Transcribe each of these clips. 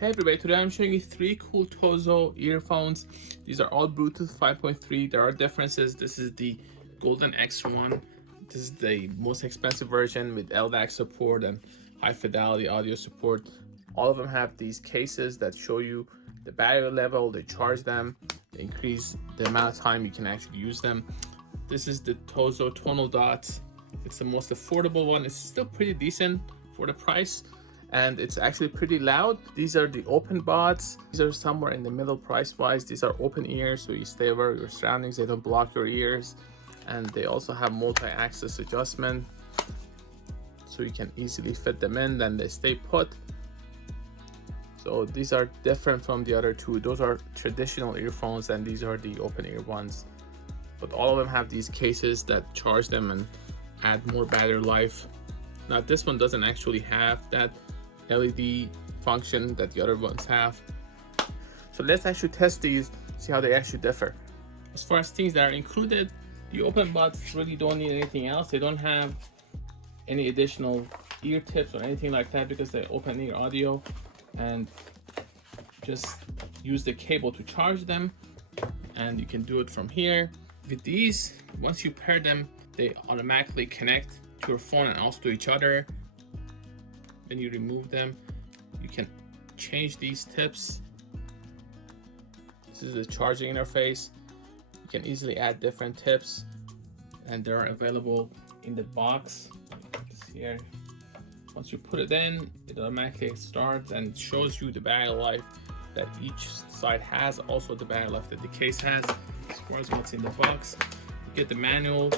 Hey everybody, today I'm showing you 3 cool TOZO earphones. These are all Bluetooth 5.3. There are differences. This is the Golden X1. This is the most expensive version with LDAC support and high fidelity audio support. All of them have these cases that show you the battery level, they charge them, they increase the amount of time you can actually use them. This is the TOZO Tonal Dots. It's the most affordable one. It's still pretty decent for the price, and it's actually pretty loud. These are the OpenBuds. These are somewhere in the middle price wise. These are open ears, so you stay over your surroundings, they don't block your ears. And they also have multi-axis adjustment, so you can easily fit them in, then they stay put. So these are different from the other two. Those are traditional earphones and these are the open ear ones. But all of them have these cases that charge them and add more battery life. Now this one doesn't actually have that LED function that the other ones have. So let's actually test these, see how they actually differ. As far as things that are included, the OpenBuds really don't need anything else. They don't have any additional ear tips or anything like that because they open ear audio, and just use the cable to charge them, and you can do it from here. With these, once you pair them, they automatically connect to your phone and also to each other. When you remove them, you can change these tips. This is the charging interface. You can easily add different tips, and they're available in the box. Here, once you put it in, it automatically starts and shows you the battery life that each side has, also the battery life that the case has. As far as what's in the box, you get the manual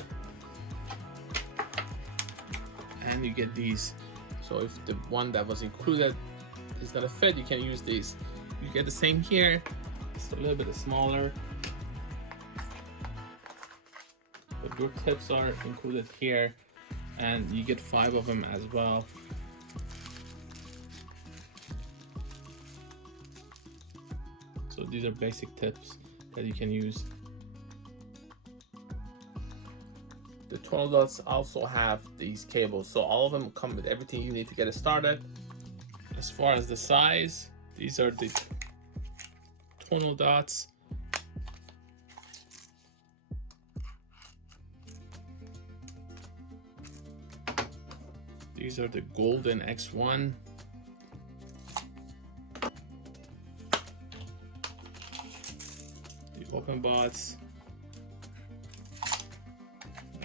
and you get these. So if the one that was included is not a fit, you can use these. You get the same here. It's a little bit smaller, but your tips are included here, and you get 5 of them as well. So these are basic tips that you can use. The Tonal Dots also have these cables, so all of them come with everything you need to get it started. As far as the size, these are the Tonal Dots. These are the Golden X1. The OpenBuds.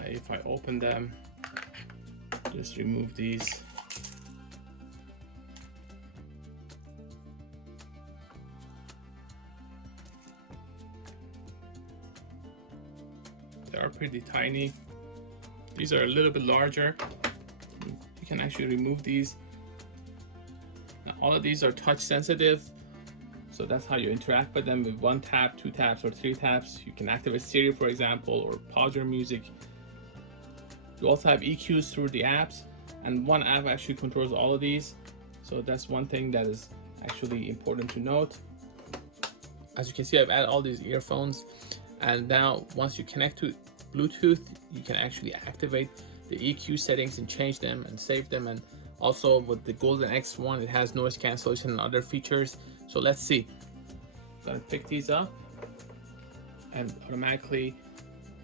If I open them, just remove these. They are pretty tiny. These are a little bit larger. You can actually remove these. Now, all of these are touch sensitive, so that's how you interact with them. With 1 tap, 2 taps, or 3 taps, you can activate Siri, for example, or pause your music. You also have EQs through the apps, and one app actually controls all of these. So that's one thing that is actually important to note. As you can see, I've added all these earphones, and now once you connect to Bluetooth, you can actually activate the EQ settings and change them and save them. And also with the Golden X1, it has noise cancellation and other features. So let's see. I'm gonna pick these up and automatically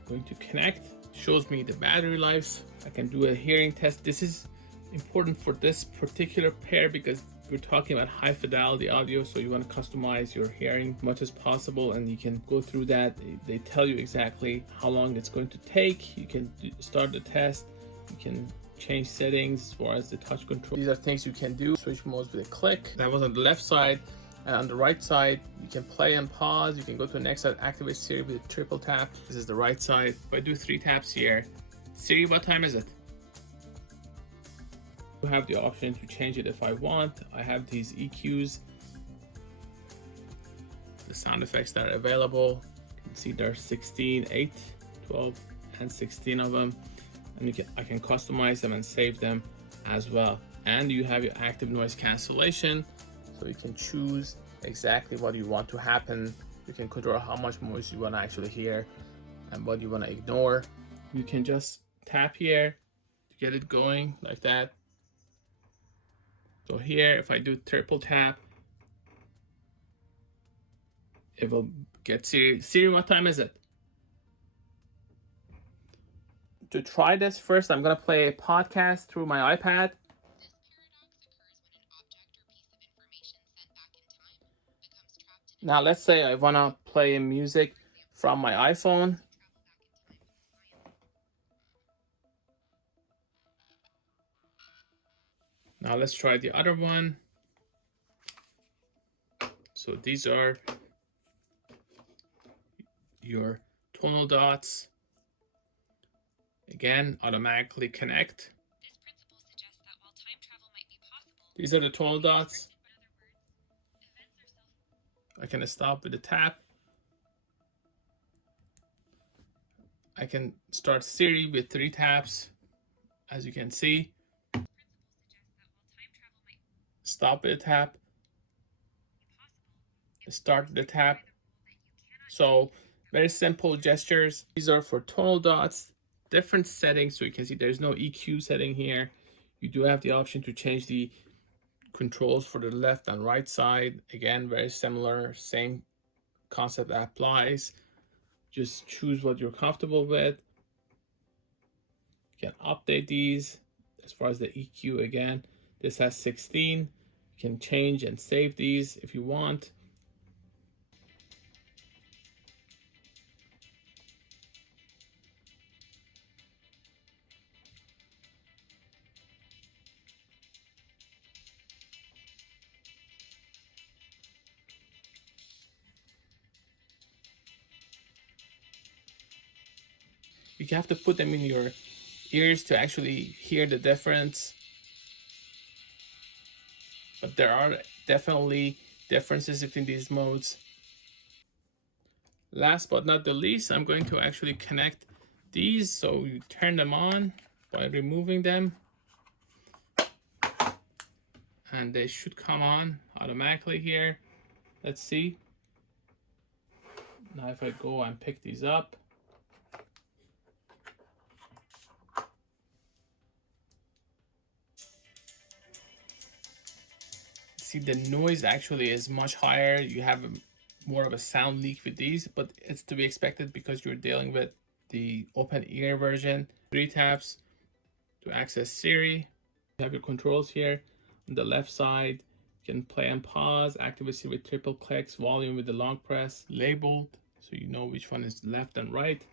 going to connect. Shows me the battery life. I can do a hearing test. This is important for this particular pair because we're talking about high fidelity audio, so you want to customize your hearing as much as possible, and you can go through that. They tell you exactly how long it's going to take. You can start the test. You can change settings as far as the touch control. These are things you can do. Switch modes with a click. That was on the left side. And on the right side, you can play and pause. You can go to the next side, activate Siri with a triple tap. This is the right side. If I do 3 taps here, Siri, what time is it? I have the option to change it if I want. I have these EQs, the sound effects that are available. You can see there's 16, 8, 12, and 16 of them. And I can customize them and save them as well. And you have your active noise cancellation. So you can choose exactly what you want to happen. You can control how much noise you want to actually hear and what you want to ignore. You can just tap here to get it going like that. So here, if I do triple tap, it will get Siri. Siri, what time is it? To try this first, I'm gonna play a podcast through my iPad. Now let's say I wanna play music from my iPhone. Now let's try the other one. So these are your tonal dots. Again, automatically connect. These are the tonal dots. I can stop with the tap. I can start Siri with 3 taps, as you can see. Stop with a tap. Start with a tap. So very simple gestures. These are for tonal dots, different settings. So you can see there's no EQ setting here. You do have the option to change the controls for the left and right side. Again, very similar, same concept applies. Just choose what you're comfortable with. You can update these. As far as the EQ, again, this has 16. You can change and save these if you want. You have to put them in your ears to actually hear the difference. But there are definitely differences between these modes. Last but not the least, I'm going to actually connect these. So you turn them on by removing them. And they should come on automatically here. Let's see. Now if I go and pick these up, see the noise actually is much higher. You have more of a sound leak with these, but it's to be expected because you're dealing with the open ear version. 3 taps to access Siri. You have your controls here on the left side. You can play and pause, activate Siri with triple clicks, volume with the long press, labeled so you know which one is left and right.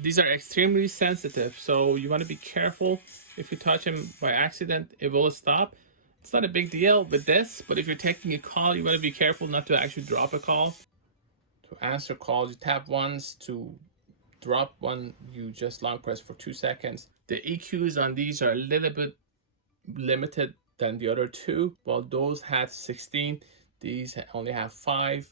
These are extremely sensitive, so you want to be careful. If you touch them by accident, it will stop. It's not a big deal with this, but if you're taking a call, you want to be careful not to actually drop a call. To answer calls, you tap once. To drop one, you just long press for 2 seconds. The EQs on these are a little bit limited than the other two. While those had 16, these only have 5.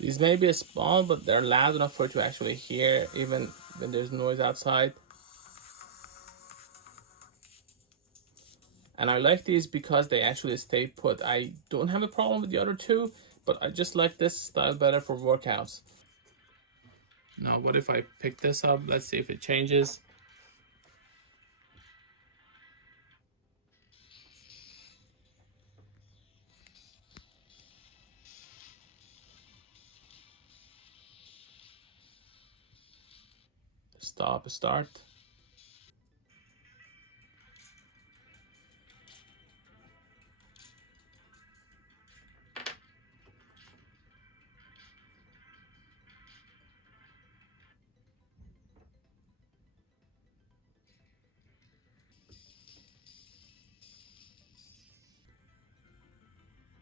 These may be small, but they're loud enough for you to actually hear even when there's noise outside. And I like these because they actually stay put. I don't have a problem with the other two, but I just like this style better for workouts. Now, what if I pick this up? Let's see if it changes. Stop, start.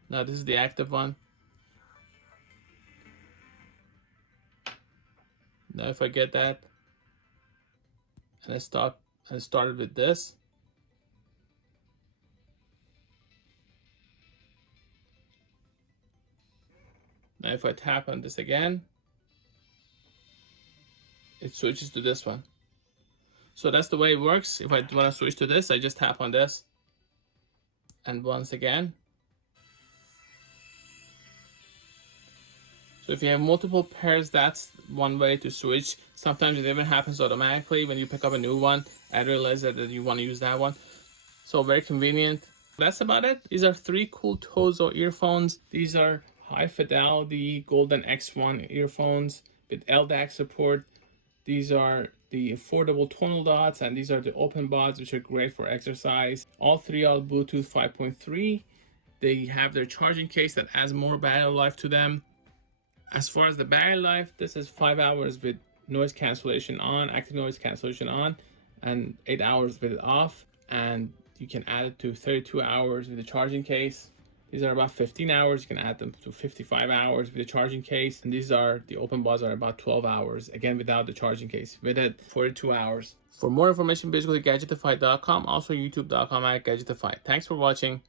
Now this is the active one. Now if I get that, and I started with this, now if I tap on this again, it switches to this one. So that's the way it works. If I want to switch to this, I just tap on this, and once again. So if you have multiple pairs, that's one way to switch. Sometimes it even happens automatically when you pick up a new one. I realize that you want to use that one. So very convenient. That's about it. These are 3 cool TOZO earphones. These are high fidelity Golden X1 earphones with LDAC support. These are the affordable Tonal Dots, and these are the OpenBuds, which are great for exercise. All 3 are Bluetooth 5.3. They have their charging case that adds more battery life to them. As far as the battery life, this is 5 hours with noise cancellation on, active noise cancellation on, and 8 hours with it off. And you can add it to 32 hours with the charging case. These are about 15 hours. You can add them to 55 hours with the charging case. And these are, the OpenBuds are about 12 hours, again without the charging case. With it, 42 hours. For more information, basically Gadgetify.com, also youtube.com/Gadgetify. Thanks for watching.